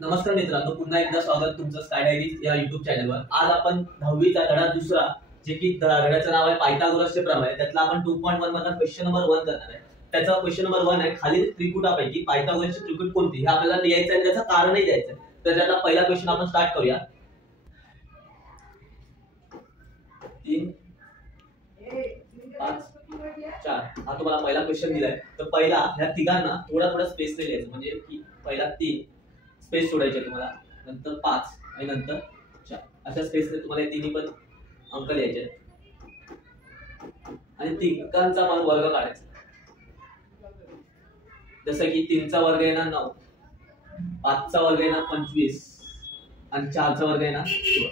नमस्कार मित्रांनो, पुन्हा एकदा स्वागत तुमचं स्काय डायरीज या युट्यूब चॅनलवर। आज आपण 10वीचा धडा दुसरा, जे की धड्याचं नाव आहे पायथागोरसचे प्रमेय, त्यातला आपण 2.1 मधला क्वेश्चन नंबर 1 करणार आहे। त्याचा क्वेश्चन नंबर 1 आहे, खालील त्रिकुटापैकी पायथागोरसची त्रिकुट कोणती, हे आपल्याला लिहायचं आहे, त्याचं कारणही द्यायचं आहे। तर त्यातला पहिला क्वेश्चन आपण स्टार्ट करूया। 3 5 4 हा तुम्हाला पहिला क्वेश्चन दिलाय। तर पहिला ह्या तिघांना थोडा थोडा स्पेस ने लिहायचं, म्हणजे की पहिला 3 स्पेस सोडायचे तुम्हाला, नंतर 5 आणि नंतर 4 अशा स्पेसने तुम्हाला हे तिन्ही पण अंक लिहायचे आणि तिघांचा मान वर्ग काढायचा। जसं की 3 चा वर्ग येणार 9, 5 चा वर्ग येणार 25 आणि 4 चा वर्ग येणार 16।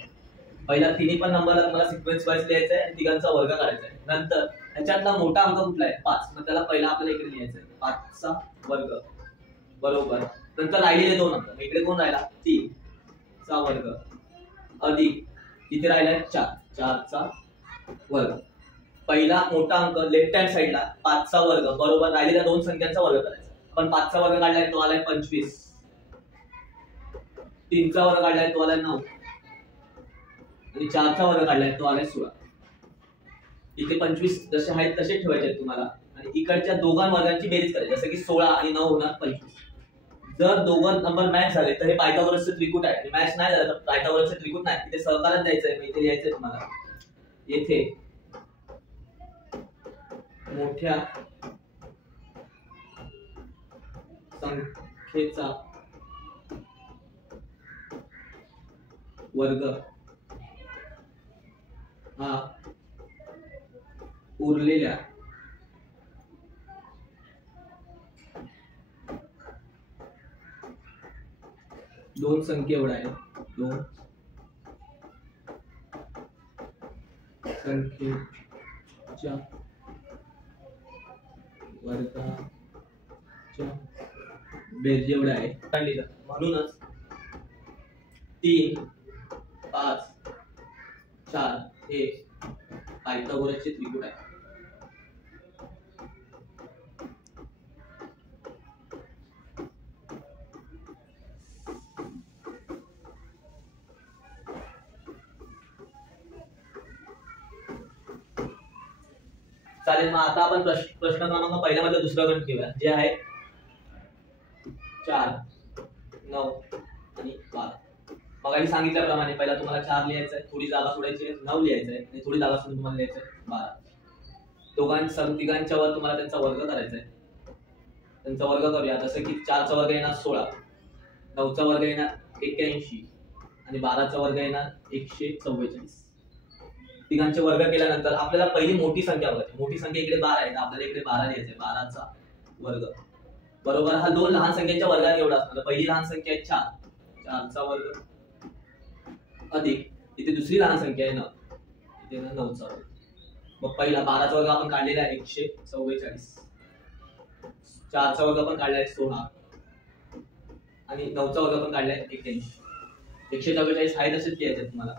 पहिला तिन्ही पण नंबरला तुम्हाला सिक्वेन्स वाईज लिहायचा आहे आणि तिघांचा वर्ग काढायचा आहे। नंतर ह्याच्यातला मोठा अंक कुठला आहे 5, मग त्याला पहिला आपल्याला इकडे लिहायचा आहे 5 चा वर्ग बरोबर। नंतर राहिलेले दोन अंक, इकडे कोण राहिला 3 चा वर्ग अधिक इथे राहिलाय 4 चा वर्ग। पहिला मोठा अंक लेफ्ट हँड साइडला 5 चा वर्ग बरोबर, राहिलेल्या दोन संख्यांचा वर्ग करायचा। आपण 5 चा वर्ग काढलाय तो आलाय 25, 3 चा वर्ग काढलाय तो आलाय 9 आणि 4 चा वर्ग काढलाय तो आलाय 16। इथे 25 जसे आहेत तसे ठेवायचे आहेत तुम्हाला आणि इकडच्या दोघां वर्गांची बेरीज करायची, जसं की 16 आणि 9 होणार 25। जर दोघं नंबर मॅच झाले तर हे पायथागोरसचे त्रिकुट आहे, मॅच नाही झालं तर पायथागोरसचे त्रिकुट नाही। इथे सहकारण द्यायचंय, इथे लिहायचंय तुम्हाला, येथे मोठ्या संख्येचा वर्ग हा उरलेल्या दोन संख्या एवढा आहे, दोन संख्येच्या वर्गाच्या बेरजे एवढा आहे। म्हणूनच 3 5 4 हे पायथागोरसचे त्रिकुट आहे। चालेल, मग आता आपण प्रश्न क्रमांक पहिल्यामध्ये दुसरा गट घेऊया, जे आहे 4 9 आणि 12। मगाशी सांगितल्याप्रमाणे पहिला तुम्हाला 4 लिहायचं आहे, थोडी जागा सोडायची आहे, 9 लिहायचं आहे आणि थोडी जागा सोडून तुम्हाला लिहायचं आहे 12। तिघांच्या वर तुम्हाला त्यांचा वर्ग करायचा आहे, त्यांचा वर्ग करूया। जसं की 4 चा वर्ग येणार 16, 9 चा वर्ग येणार 81 आणि 12 चा वर्ग येणार 144। तिघांचे वर्ग केल्यानंतर आपल्याला पहिली मोठी संख्या बघायची, मोठी संख्या इकडे 12 आहे, आपल्याला इकडे 12 लिहायचं आहे, 12 चा वर्ग बरोबर। हा दोन लहान संख्यांच्या वर्गात एवढा असणार, पहिली लहान संख्या आहे 4, 4 चा वर्ग अधिक इथे दुसरी लहान संख्या आहे 9, इथे 9 चा वर्ग। मग पहिला 12 चा वर्ग आपण काढलेला आहे 144, 4 चा वर्ग आपण काढलाय 16 आणि 9 चा वर्ग आपण काढलाय 81। 144 आहे तसेच लिहायचे तुम्हाला।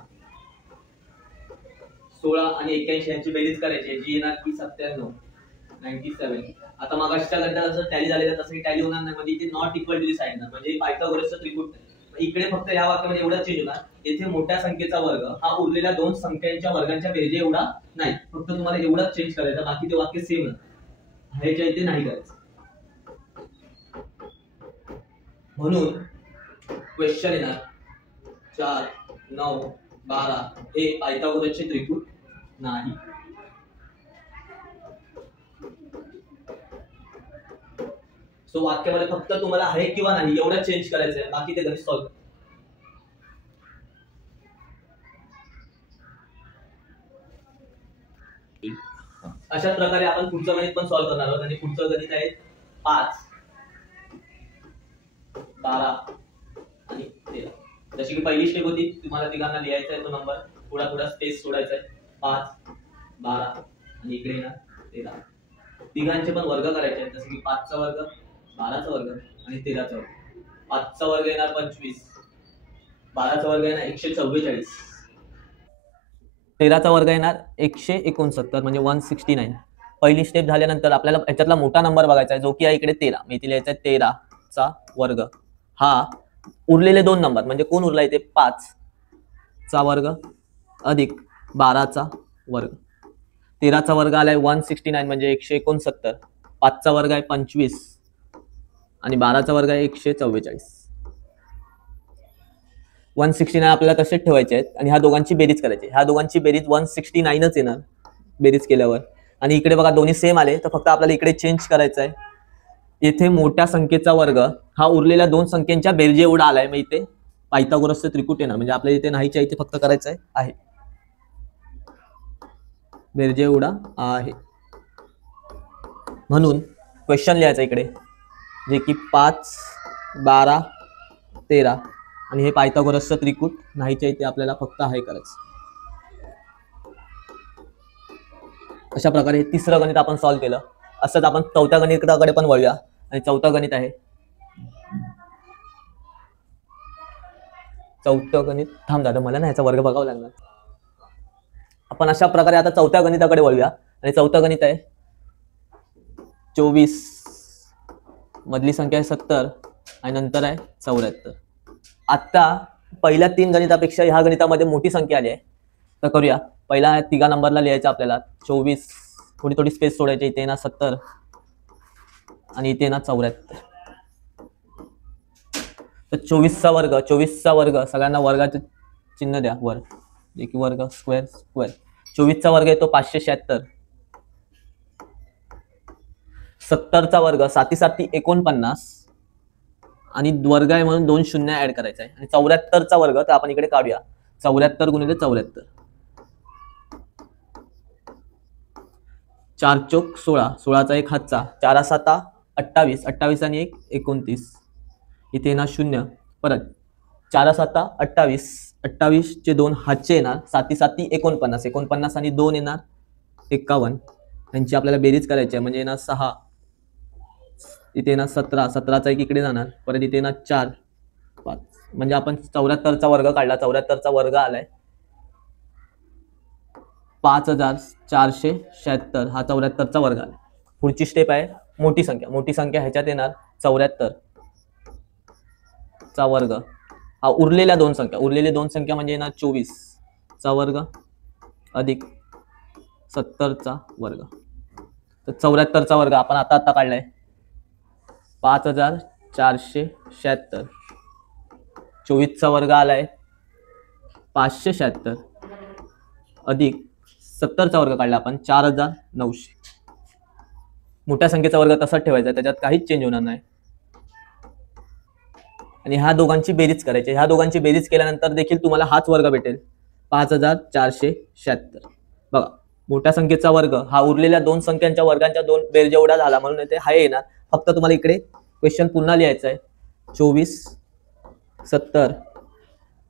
16 आणि 81 यांची बेरीज करायची, जी येणार की 97। आता मागासच्या गटाला जसं टॅली झालेलं तसं टॅली होणार नाही, म्हणजे इथे नॉट इक्वल टू साइन ना, म्हणजे पायथागोरसचं त्रिकुट इकडे फक्त या वाक्यामध्ये एवढाच चेंज होणार, येथे मोठ्या संख्येचा वर्ग हा उरलेल्या दोन संख्यांच्या वर्गांच्या बेरजे एवढा नाही, फक्त तुम्हाला एवढाच चेंज करायचा, बाकी ते वाक्य सेम ह्याच्या इथे नाही करायचं। म्हणून क्वेश्चन येणार 4 9 12 हे पायथागोरसचे त्रिकुट नाही। सो वाक्यामध्ये फक्त तुम्हाला आहे किंवा नाही एवढं चेंज करायचं आहे, बाकी ते गणित सॉल्व्ह। अशा प्रकारे आपण पुढचं गणित पण सॉल्व्ह करणार आहोत आणि पुढचं गणित आहे 5 12 आणि 13। जशी की पहिली स्टेप होती, तुम्हाला तिघांना लिहायचा आहे तो नंबर, थोडा थोडा स्पेस सोडायचा आहे, 5 12 आणि इकडे येणार 13। तिघांचे पण वर्ग करायचे आहेत, जसे की 5 चा वर्ग 12 चा वर्ग आणि 13 चा वर्ग। 5 चा वर्ग येणार 25, 12 चा वर्ग येणार 144, 13 चा वर्ग येणार 169 म्हणजे 169। पहिली स्टेप झाल्यानंतर आपल्याला याच्यातला मोठा नंबर बघायचा आहे जो की आहे इकडे 13, मी इथे लिहायचा आहे 13 चा वर्ग हा उरलेले 2 नंबर म्हणजे कोण उरला इथे 5 चा वर्ग अधिक 12चा वर्ग. 13चा वर्ग आलाय 169 म्हणजे 169. 5चा वर्ग आहे 25 आणि 12चा वर्ग आहे 144. 169 आपल्याला तसेच ठेवायचे आहेत आणि ह्या दोघांची बेरीज करायची. ह्या दोघांची बेरीज 169च येणार बेरीज केल्यावर. आणि इकडे बघा दोन्ही सेम आले तर फक्त आपल्याला इकडे चेंज करायचं आहे. येथे मोठ्या संख्येचा वर्ग हा उरलेल्या 2 संख्यांच्या बेरजे एवढा आलाय. मग इथे पायथागोरसचं त्रिकूट येणार म्हणजे आपल्याला इथे नाहीच्या इथे फक्त करायचं आहे बेरजे एवढा आहे. म्हणून क्वेश्चन लिहायचं इकडे जे की 5, 12, 13 आणि हे पायथागोरसचं त्रिकूट नाहीच्या इथे आपल्याला फक्त आहे करायचं. अशा प्रकारे तिसरं गणित आपण सॉल्व्ह केलं. असंच आपण चौथ्या गणिताकडे पण वळूया. आणि चौथं गणित आहे थांब दादा मला ना याचा वर्ग बघावा लागणार. आपण अशा प्रकारे आता चौथ्या गणिताकडे वळूया. आणि चौथं गणित आहे 24 मधली संख्या आहे 70 आणि नंतर आहे 74. आता पहिल्या 3 गणितापेक्षा ह्या गणितामध्ये मोठी संख्या आली आहे. तर करूया. पहिला 3 नंबरला लिहायचं आपल्याला 24, थोडी स्पेस सोडायची. इथे ना 70 आणि इथे ना 74. तर 24चा वर्ग सगळ्यांना वर्गाचे चिन्ह द्या वर जे की वर्ग स्क्वेअर. 24चा वर्ग येतो 576. 70चा वर्ग 7 7 49 आणि वर्ग आहे म्हणून 2 शून्य ऍड करायचा आहे. आणि 74चा वर्ग तर आपण इकडे काढूया. 74 गुणिले 74. 4 चोक 16, 16चा 1 हातचा, 4 7 28, 28 आणि 1 29. इथे येणार 0. परत 4 7 28, 28 चे 2 हातचे येणार. 7 7 49, 49 आणि 2 येणार 51. त्यांची आपल्याला बेरीज करायची आहे म्हणजे येणार 6. इथे येणार 17, 17चा 1 इकडे जाणार. परत इथे येणार 4, 5 म्हणजे आपण 74चा वर्ग काढला. 74चा वर्ग आलाय 5476. हा 74चा वर्ग आला. पुढची स्टेप आहे मोठी संख्या ह्याच्यात येणार 74 चा वर्ग हा उरलेल्या 2 संख्या म्हणजे येणार 24 चा वर्ग अधिक 70चा वर्ग. तर 74चा वर्ग आपण आता काढलाय 5476. 24चा वर्ग आलाय 576 अधिक 70चा वर्ग काढला आपण 4900. मोठ्या संख्येचा वर्ग तसाच ठेवायचा, त्याच्यात काहीच चेंज होणार नाही. आणि ह्या दोघांची बेरीज करायची. ह्या दोघांची बेरीज केल्यानंतर देखील तुम्हाला हाच वर्ग भेटेल 5476. बघा मोठ्या संख्येचा वर्ग हा उरलेल्या 2 संख्यांच्या वर्गांच्या 2 बेरजे एवढा झाला म्हणून इथे हा येणार. फक्त तुम्हाला इकडे क्वेश्चन पुन्हा लिहायचं आहे 24, 70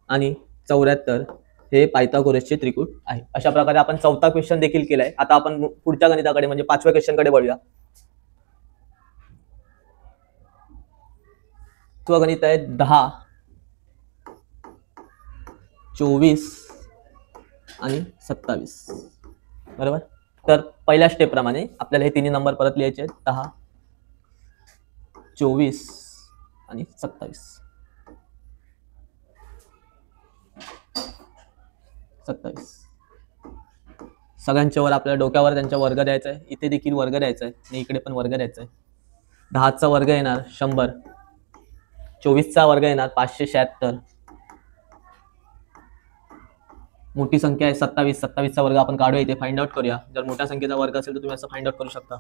आणि 74 हे पायथागोरसचे त्रिकूट आहे. अशा प्रकारे आपण चौथा क्वेश्चन देखील केलाय. आता आपण पुढच्या गणिताकडे म्हणजे 5व्या क्वेश्चनकडे वळूया. तो गणित आहे 10, 24 आणि 27. बरोबर. तर पहिल्या स्टेप प्रमाणे आपल्याला हे तिन्ही नंबर परत लिहायचे आहेत 10, 24 आणि 27. 27 सगळ्यांच्या वर आपल्या डोक्यावर त्यांच्या वर्ग द्यायचा आहे. इथे देखील वर्ग द्यायचा आहे आणि इकडे पण वर्ग द्यायचा आहे. 10चा वर्ग येणार 100. 24चा वर्ग येणार 576. मोठी संख्या आहे 27. 27चा वर्ग आपण काढूया इथे फाइंड आउट करूया. जर मोठ्या संख्येचा वर्ग असेल तर तुम्ही असं फाइंड आउट करू शकता.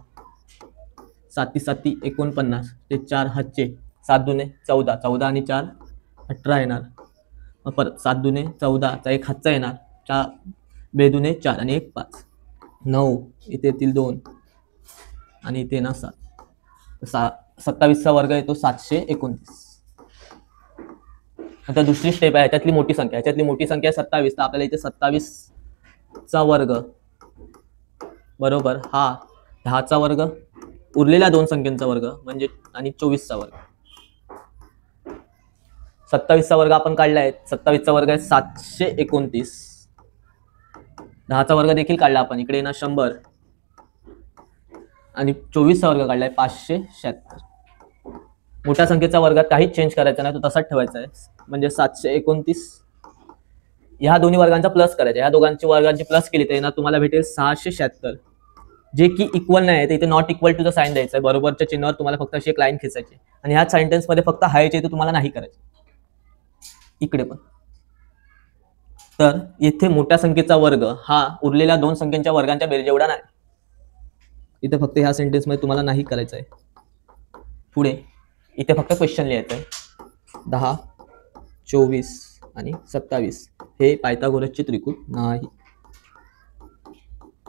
7 7 49 ते 4 हातचे 7 दुने 14, 14 आणि 4 18 येणार. मग परत 7 दुने 14चा 1 हातचा येणार. 4 बेदुने 4 आणि 1 5, 9 इथे येतील 2 आणि इथे येणार 7. 27चा वर्ग येतो 729. आता दुसरी स्टेप आहे ह्याच्यातली मोठी संख्या आहे 27. तर आपल्याला इथे 27चा वर्ग बरोबर हा 10चा वर्ग उरलेल्या 2 संख्यांचा वर्ग म्हणजे आणि 24चा वर्ग. 27चा वर्ग आपण काढलाय. 27चा वर्ग आहे 729. 10चा वर्ग देखील काढला आपण. इकडे येणार 100 आणि 24चा वर्ग काढलाय 576. मोठ्या संख्येचा वर्गात काहीच चेंज करायचा नाही, तो तसाच ठेवायचा आहे. म्हणजे 729 ह्या दोन्ही वर्गांचा प्लस करायचा. ह्या दोघांची वर्गांची प्लस केली तर येणार तुम्हाला भेटेल 676, जे की इक्वल नाही आहे. तर इथे नॉट इक्वल टू चा साईन द्यायचा आहे. बरोबरच्या चिन्हावर तुम्हाला फक्त अशी एक लाईन खेचायची आणि ह्या सेंटेन्स मध्ये फक्त हायचे ते तुम्हाला नाही करायचे. इकडे पण तर इथे मोठ्या संख्येचा वर्ग हा उरलेल्या दोन संख्येच्या वर्गांच्या बेरजे एवढा नाही. इथे फक्त ह्या सेंटेन्स मध्ये तुम्हाला नाही करायचं आहे. पुढे इथे फक्त क्वेश्चन लिहायचं आहे. 10, 24 आणि 27 हे पायथागोरसचे त्रिकोण नाही.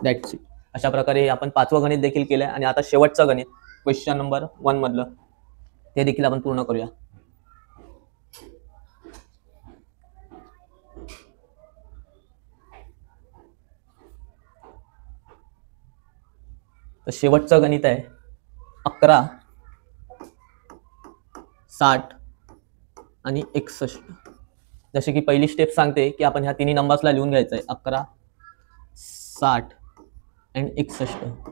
That's it. अशा प्रकारे आपण पाचवं गणित देखील केलंय आणि आता शेवटचं गणित क्वेश्चन नंबर 1 मधलं ते देखील आपण पूर्ण करूया. तर शेवटचं गणित आहे 11, 60 आणि 61. जसे की पहिली स्टेप सांगते की आपण ह्या तिन्ही नंबर्सला लिहून घ्यायचं आहे. 11, 60 आणि 61.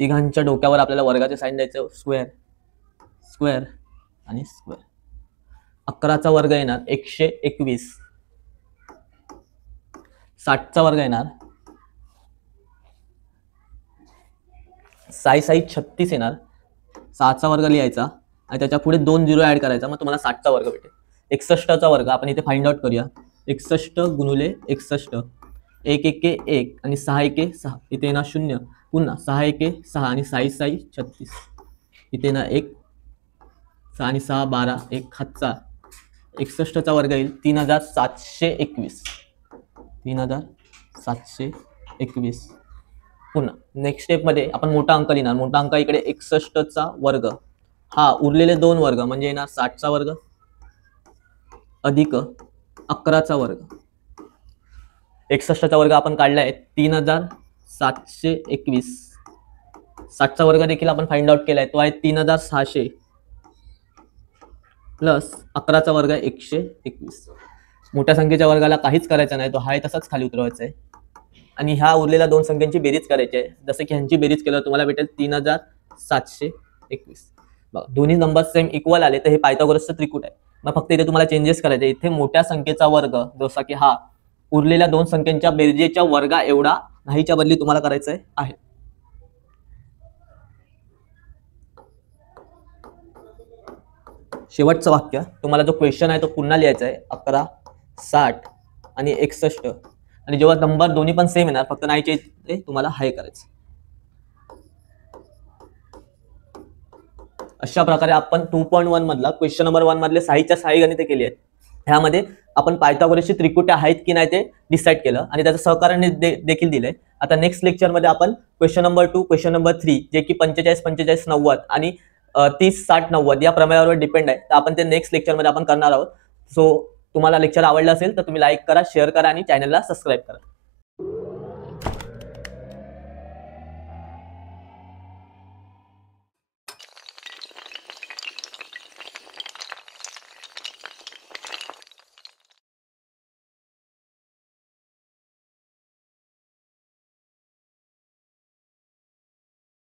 तिघांच्या डोक्यावर आपल्याला वर्गाचे साईन द्यायचं. स्क्वेअर, स्क्वेअर आणि स्क्वेअर. 11चा वर्ग येणार 121. 60चा वर्ग येणार 36 येणार. 6चा वर्ग लिहायचा आणि त्याच्या पुढे 2 0 ऍड करायचा, मग तुम्हाला 60चा वर्ग भेटेल. 61चा वर्ग आपण इथे फाइंड आउट करूया. 61 गुणुले 61, 1 1 1 आणि 6 1 6. इथे येणार 0. पुन्हा 6 1 6 आणि 6 6 36. इथे येणार 1, 6 आणि 6 12, 1 हातचा. 61चा वर्ग येईल 3721. 3721. पुन्हा नेक्स्ट स्टेप मध्ये आपण मोठा अंक लिहिणार. मोठा अंक इकडे 61चा वर्ग हा उरलेले 2 वर्ग म्हणजे येणार 60चा वर्ग अधिक 11चा वर्ग. 61चा वर्ग आपण काढलाय 3721. 60चा वर्ग देखील आपण फाइंड आउट केलाय, तो आहे 3600 प्लस 11चा वर्ग 121. मोठ्या संख्येच्या वर्गाला काहीच करायचं नाही, तो हाय तसाच खाली उतरवायचा आहे आणि ह्या उरलेल्या दोन संख्यांची बेरीज करायची आहे. जसं की ह्यांची बेरीज केल्यावर तुम्हाला भेटेल 3721. बघा दोन्ही नंबर सेम इक्वल आले तर हे पायथागोरसचं त्रिकूट आहे. मग फक्त इथे तुम्हाला चेंजेस करायचे. इथे मोठ्या संख्येचा वर्ग जसा की हा उरलेल्या दोन संख्यांच्या बेरजेच्या वर्गा एवढा नाहीच्या बदली तुम्हाला करायचं आहे. शेवटचं वाक्य तुम्हाला जो क्वेश्चन आहे तो पुन्हा लिहायचा आहे. 11, 60 आणि 61 आणि जेव्हा नंबर दोन्ही पण सेम येणार फक्त नाहीचे ते तुम्हाला हाय करायचं. अशा प्रकारे आपण 2.1 मधला क्वेश्चन नंबर 1 मधले 6च्या 6 गणिते केली आहेत. ह्यामध्ये आपण पायथागोरसची त्रिकुटे आहेत की नाही ते डिसाईड केलं आणि त्याचं सहकार्य देखील दिलंय. आता नेक्स्ट लेक्चर मध्ये आपण क्वेश्चन नंबर 2, क्वेश्चन नंबर 3 जे की 45, 45, 90 आणि 30, 60, 90 या प्रमेयावर डिपेंड आहे. तर आपण ते नेक्स्ट लेक्चर मध्ये आपण करणार आहोत. सो तुम्हाला लेक्चर आवडलं असेल तर तुम्ही लाईक करा, शेअर करा आणि चॅनलला सबस्क्राईब करा.